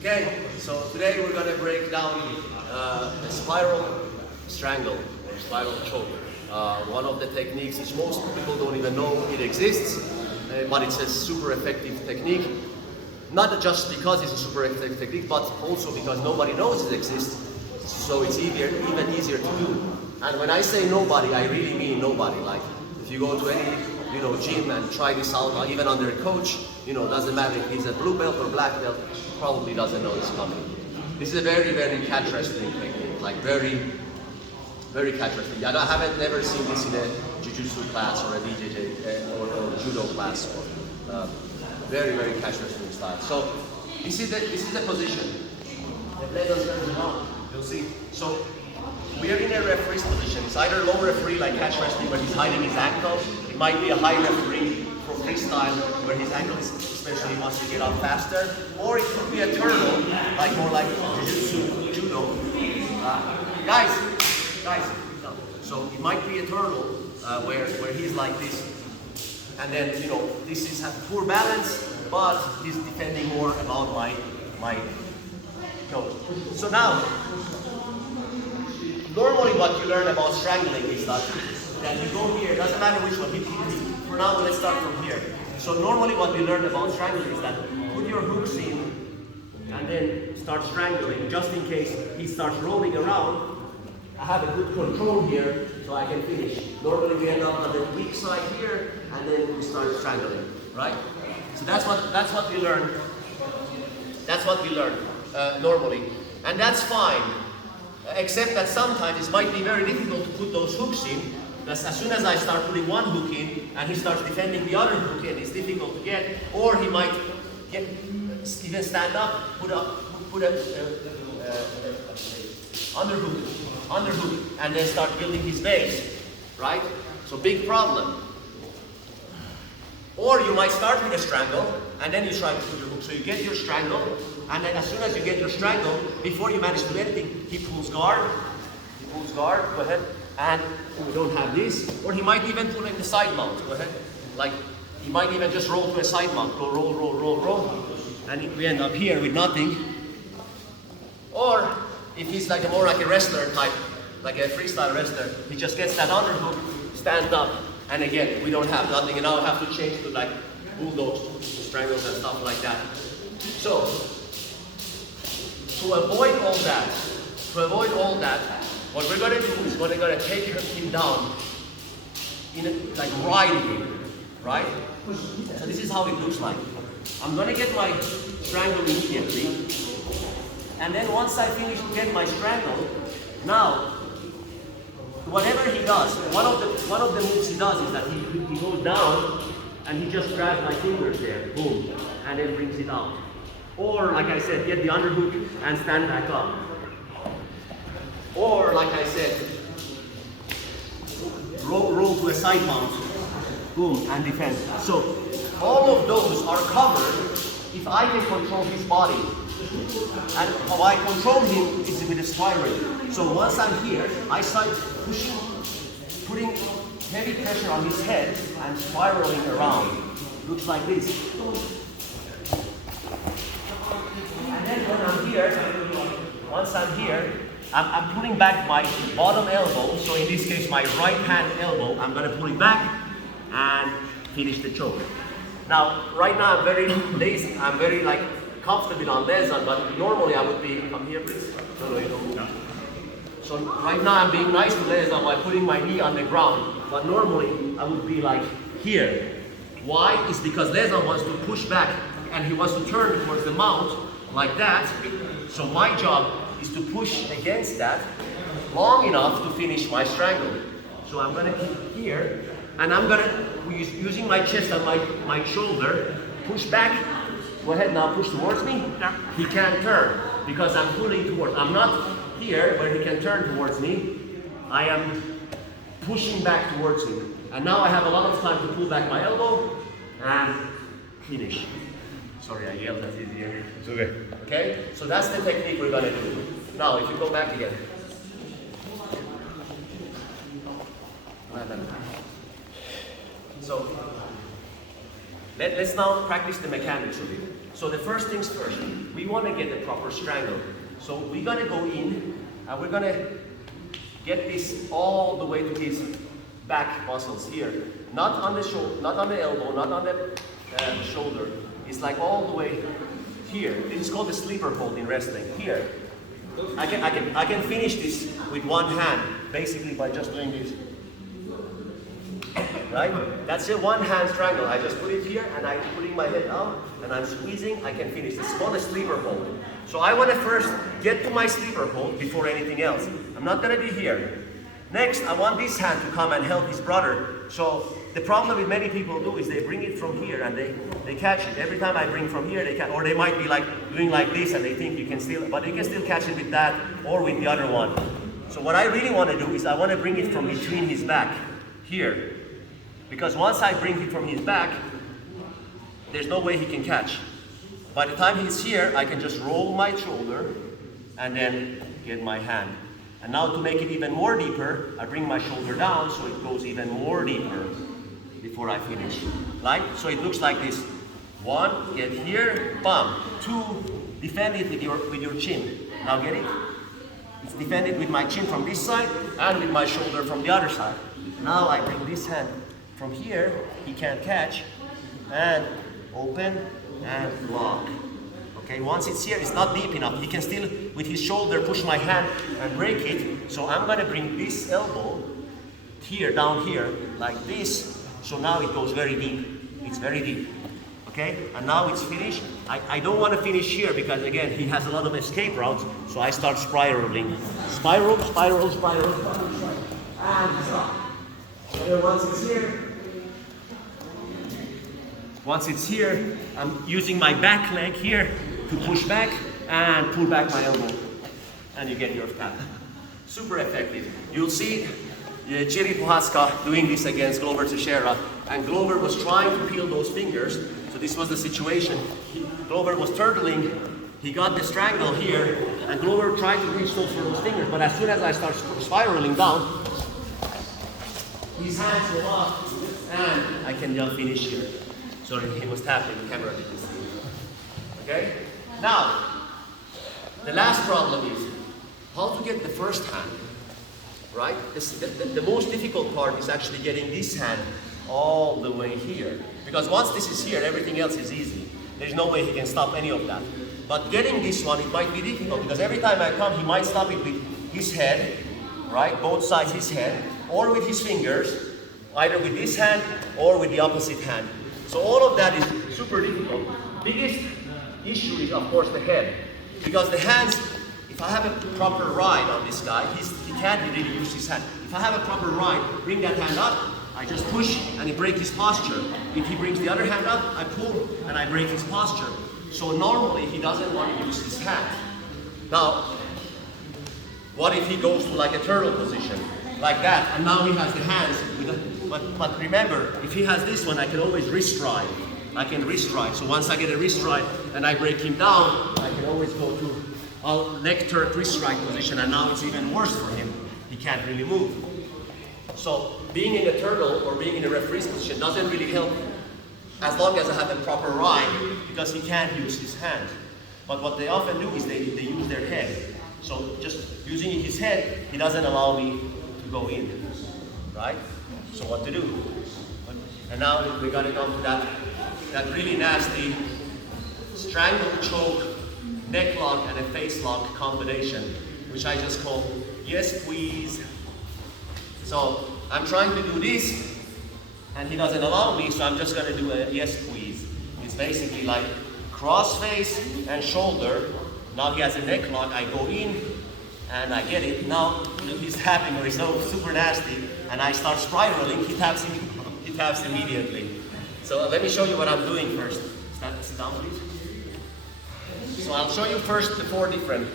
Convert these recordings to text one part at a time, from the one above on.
Okay, so today we're going to break down the spiral strangle or spiral choke. One of the techniques which most people don't even know it exists, but it's a super effective technique. Not just because it's a super effective technique, but also because nobody knows it exists, so it's even easier to do. And when I say nobody, I really mean nobody. Like if you go to any gym and try this out, even under a coach, doesn't matter if he's a blue belt or black belt, probably doesn't know it's coming. This is a very, very catch wrestling technique, like very, very catch wrestling. I haven't never seen this in a Jiu-jitsu class or a BJJ or Judo class. Very, very catch wrestling style. So this is the position. The leg on turns around. You'll see. So we are in a referee's position. It's either low referee like catch wrestling where he's hiding his ankle. It might be a high referee for freestyle where his ankle is especially wants to get up faster. Or it could be a turtle, like more like Jiu-jitsu, Judo. Guys. No. So it might be a turtle where he's like this. And then, this is a poor balance, but he's defending more about my nose. So now, normally what you learn about strangling is that you go here, doesn't matter which one, for now let's start from here. So normally what we learn about strangling is that put your hooks in and then start strangling, just in case he starts rolling around. I have a good control here, so I can finish. Normally we end up on the weak side here, and then we start strangling, right? So that's what we learn. That's what we learn normally, and that's fine. Except that sometimes it might be very difficult to put those hooks in. Because as soon as I start putting one hook in, and he starts defending the other hook in, it's difficult to get. Or he might even stand up, put a underhook, and then start building his base, right? So big problem. Or you might start with a strangle, and then you try to put your hook. So you get your strangle, and then as soon as you get your strangle, before you manage to do anything, he pulls guard, go ahead, and we don't have this. Or he might even pull in the side mount, go ahead. Like, he might even just roll to a side mount, go roll, and we end up here with nothing. Or, if he's more like a wrestler type, like a freestyle wrestler, he just gets that underhook, stands up, and again, we don't have nothing, and now I have to change to like bulldogs, strangles, and stuff like that. So, to avoid all that, what we're going to do is we're going to take him down, like riding him, right? So this is how it looks like. I'm going to get my strangle immediately. And then once I get my strangle, now, whatever he does, one of the moves he does is that he goes down and he just grabs my fingers there, boom, and then brings it out. Or, like I said, get the underhook and stand back up. Or, like I said, roll to a side mount, boom, and defend. So, all of those are covered if I can control his body. And how I control him is with a spiraling. So once I'm here, I start pushing, putting heavy pressure on his head and spiraling around. Looks like this. And then when I'm here, once I'm here, I'm pulling back my bottom elbow. So in this case, my right hand elbow, I'm going to pull it back and finish the choke. Now, right now I'm very lazy. I'm very comfortable on Lezan, but normally I would be, come here please. No, you don't move. No. So right now I'm being nice to Lezan by putting my knee on the ground, but normally I would be like here. Why? It's because Lezan wants to push back and he wants to turn towards the mount like that. So my job is to push against that long enough to finish my strangle. So I'm gonna keep here and I'm gonna, using my chest and my shoulder, push back. Go ahead now, push towards me. Yeah. He can't turn because I'm pulling towards. I'm not here where he can turn towards me. I am pushing back towards him. And now I have a lot of time to pull back my elbow and finish. Sorry, I yelled at his ear. It's okay. Okay? So that's the technique we're going to do. Now, if you go back again. So, Let's now practice the mechanics of it. So the first things first, we want to get the proper strangle. So we're going to go in and we're going to get this all the way to his back muscles here. Not on the shoulder, not on the elbow, not on the shoulder. It's like all the way here. This is called the sleeper hold in wrestling. Here. I can finish this with one hand, basically by just doing this. Right? That's a one-hand strangle. I just put it here and I'm putting my head out and I'm squeezing. I can finish. This is called a sleeper hold. So I want to first get to my sleeper hold before anything else. I'm not going to be here. Next, I want this hand to come and help his brother. So the problem with many people do is they bring it from here and they catch it. Every time I bring from here, they catch, or they might be like doing like this and they think you can still, but you can still catch it with that or with the other one. So what I really want to do is I want to bring it from between his back here. Because once I bring it from his back, there's no way he can catch. By the time he's here, I can just roll my shoulder and then get my hand. And now to make it even more deeper, I bring my shoulder down so it goes even more deeper before I finish. Right? So it looks like this. One, get here, bam. Two, defend it with your chin. Now get it? It's defended with my chin from this side and with my shoulder from the other side. Now I bring this hand from here, he can't catch, and open and lock. Okay, once it's here, it's not deep enough. He can still, with his shoulder, push my hand and break it. So I'm gonna bring this elbow here, down here, like this. So now it goes very deep. It's very deep. Okay, and now it's finished. I don't want to finish here because again, he has a lot of escape routes. So I start spiraling. Spiral, spiral, spiral, spiral. And stop. And then once it's here, I'm using my back leg here to push back and pull back my elbow. And you get your tap. Super effective. You'll see Prochazka doing this against Glover Texeira. And Glover was trying to peel those fingers. So this was the situation. Glover was turtling. He got the strangle here. And Glover tried to reach those for those fingers. But as soon as I start spiraling down, his hands go up. And I can just finish here. Sorry, he was tapping, the camera didn't see. Okay? Now, the last problem is how to get the first hand, right? The most difficult part is actually getting this hand all the way here. Because once this is here, everything else is easy. There's no way he can stop any of that. But getting this one, it might be difficult because every time I come, he might stop it with his head, right? Both sides his head, or with his fingers, either with this hand or with the opposite hand. So all of that is super difficult. Biggest issue is of course the head. Because the hands, if I have a proper ride on this guy, he can't really use his hand. If I have a proper ride, bring that hand up, I just push and he breaks his posture. If he brings the other hand up, I pull and I break his posture. So normally he doesn't want to use his hand. Now, what if he goes to like a turtle position, like that, and now he has the hands with the, but remember, if he has this one, I can always wrist ride. I can wrist ride. So once I get a wrist ride and I break him down, I can always go to a neck turret wrist ride position, and now it's even worse for him. He can't really move. So being in a turtle or being in a referee's position doesn't really help as long as I have a proper ride, because he can't use his hand. But what they often do is they use their head. So just using his head, he doesn't allow me to go in, right? So what to do? And now we got it on to that really nasty strangle, choke, neck lock, and a face lock combination, which I just call yes please. So I'm trying to do this, and he doesn't allow me, so I'm just going to do a yes please. It's basically like cross face and shoulder. Now he has a neck lock, I go in, and I get it. Now he's tapping, or he's so super nasty, and I start spiraling, he taps immediately. So let me show you what I'm doing first. Sit down, please. So I'll show you first the four different.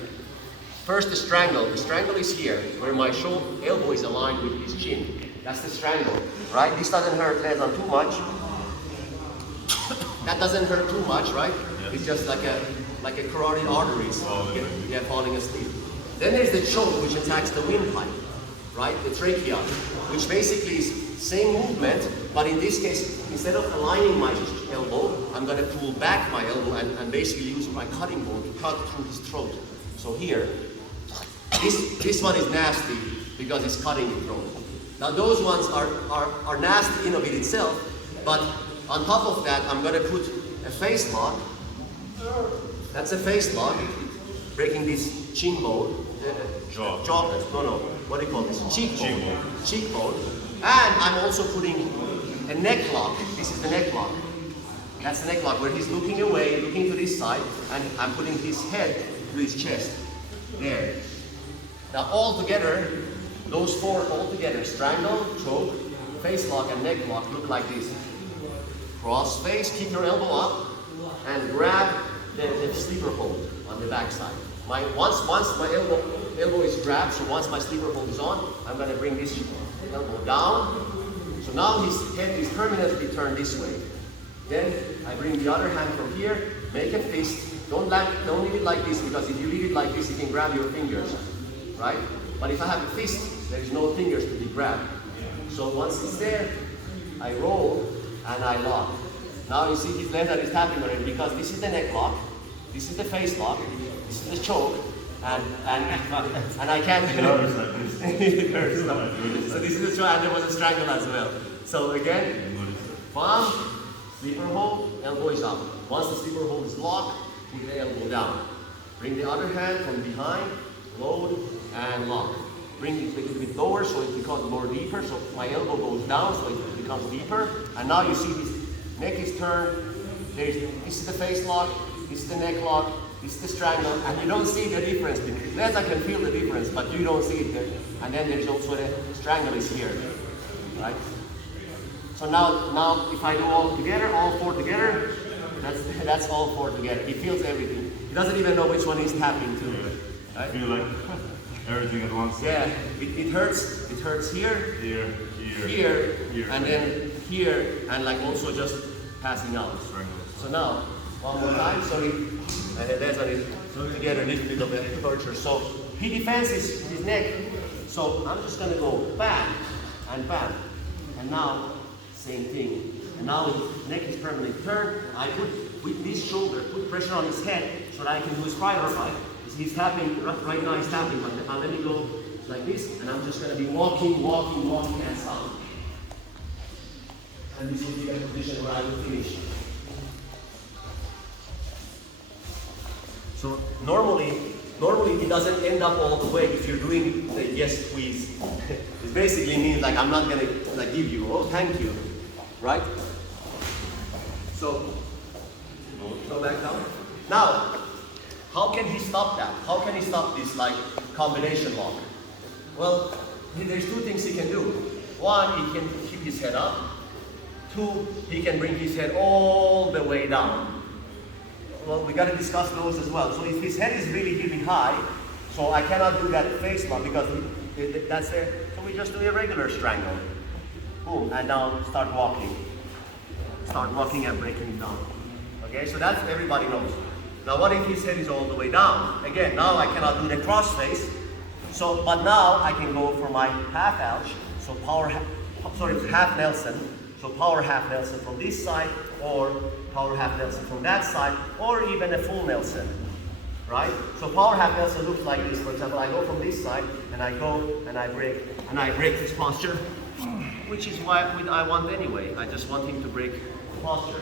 First the strangle. The strangle is here, where my elbow is aligned with his chin. That's the strangle, right? This doesn't hurt Rezan too much. That doesn't hurt too much, right? Yeah. It's just like a carotid arteries. Yeah, falling asleep. Then there's the choke, which attacks the windpipe, right? The trachea, which basically is same movement, but in this case, instead of aligning my elbow, I'm going to pull back my elbow and basically use my cutting bone to cut through his throat. So here, this one is nasty because it's cutting the throat. Now those ones are nasty in of it itself, but on top of that, I'm going to put a face lock. That's a face lock, breaking this chin bone. What do you call this? Cheekbone. Cheekbone. And I'm also putting a neck lock. This is the neck lock. That's the neck lock where he's looking away, looking to this side, and I'm putting his head to his chest. There. Now all together, those four all together, strangle, choke, face lock, and neck lock look like this. Cross face, keep your elbow up, and grab the sleeper hold on the back side. Once my elbow is grabbed, so once my sleeper hold is on, I'm going to bring this elbow down. So now his head is permanently turned this way. Then I bring the other hand from here, make a fist. Don't leave it like this, because if you leave it like this, you can grab your fingers, right? But if I have a fist, there is no fingers to be grabbed. So once it's there, I roll and I lock. Now you see his left hand is tapping on it because this is the neck lock, this is the face lock, this is the choke, and I can't. It hurts. So this is the choke, and there was a strangle as well. So again, palm, sleeper hold, elbow is up. Once the sleeper hold is locked, put the elbow down. Bring the other hand from behind, load and lock. Bring it a little bit lower so it becomes more deeper. So my elbow goes down so it becomes deeper. And now you see his neck is turned. This is the face lock, this is the neck lock, this is the strangle, and you don't see the difference. Yes, I can feel the difference, but you don't see it there. And then there's also the strangle is here, right? So now if I do all together, all four together, that's all four together. He feels everything. He doesn't even know which one he's tapping to. Right? I feel like everything at once. Yeah, it hurts. It hurts here, here, and then here, and like also just passing out. So now, one more time. Sorry, there's to get a little bit of a torture. So he defends his neck. So I'm just gonna go bam and bam, and now same thing. And now his neck is permanently turned. I put with this shoulder, put pressure on his head so that I can do his spiral fight. He's tapping, right now he's tapping, but I'll let me go like this, and I'm just going to be walking, and stop. And this will be a position where I will finish. So normally it doesn't end up all the way if you're doing the yes please. It basically means like I'm not going to like give you, oh thank you, right? So, go back down. Now, how can he stop that? How can he stop this like combination lock? Well, there's two things he can do. One, he can keep his head up. Two, he can bring his head all the way down. Well, we got to discuss those as well. So if his head is really hitting high, so I cannot do that face lock because that's there. So we just do a regular strangle. Boom, and now start walking. Start walking and breaking it down. Okay, so that's everybody knows. Now what if his head is all the way down? Again, now I cannot do the cross face. So, but now I can go for my half ouch. So half Nelson. So power half Nelson from this side, or power half Nelson from that side, or even a full Nelson, right? So power half Nelson looks like this. For example, I go from this side, and I go and I break his posture, which is what I want anyway. I just want him to break posture.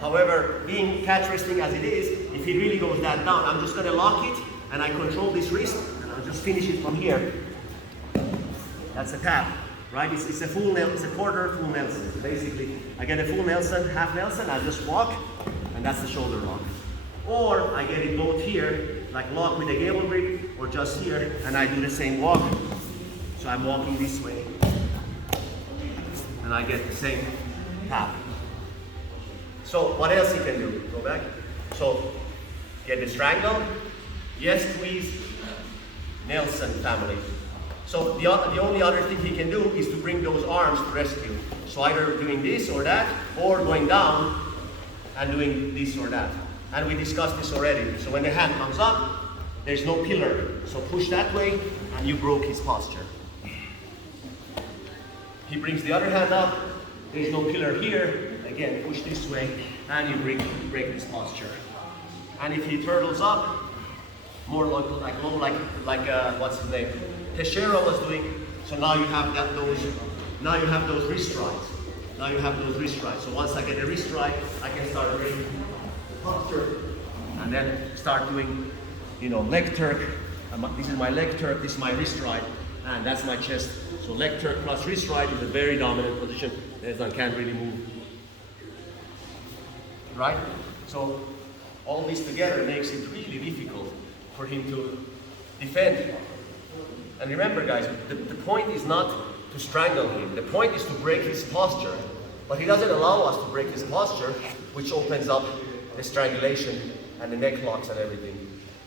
However, being catch wrestling as it is, if he really goes that down, I'm just going to lock it, and I control this wrist, and I'll just finish it from here. That's a tap, right? It's a full Nelson, it's a quarter full Nelson. Basically, I get a full Nelson, half Nelson, I just walk, and that's the shoulder lock. Or I get it both here, like lock with a gable grip, or just here, and I do the same walk. So I'm walking this way, and I get the same tap. So what else he can do? Go back. So get the strangle, yes squeeze, Nelson family. So the only other thing he can do is to bring those arms to rescue. So either doing this or that, or going down and doing this or that. And we discussed this already. So when the hand comes up, there's no pillar. So push that way, and you broke his posture. He brings the other hand up, There's no pillar here. Again, push this way, and you break this posture. And if he turtles up, more like what's his name? Texeira was doing. So now you have those wrist strides. Now you have those wrist strides. So once I get a wrist stride, I can start breaking the posture, and then start doing, leg turk. This is my leg turk. This is my wrist stride, and that's my chest. So leg turk plus wrist stride is a very dominant position. Nezdan can't really move. Right? So all this together makes it really difficult for him to defend. And remember guys, the point is not to strangle him. The point is to break his posture. But he doesn't allow us to break his posture, which opens up the strangulation and the neck locks and everything.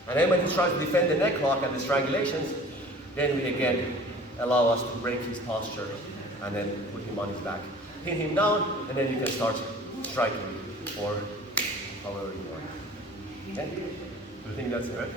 And then when he tries to defend the neck lock and the strangulations, then we again allow us to break his posture and then put him on his back. Pin him down, and then you can start striking, or however you want. Okay? I think that's it.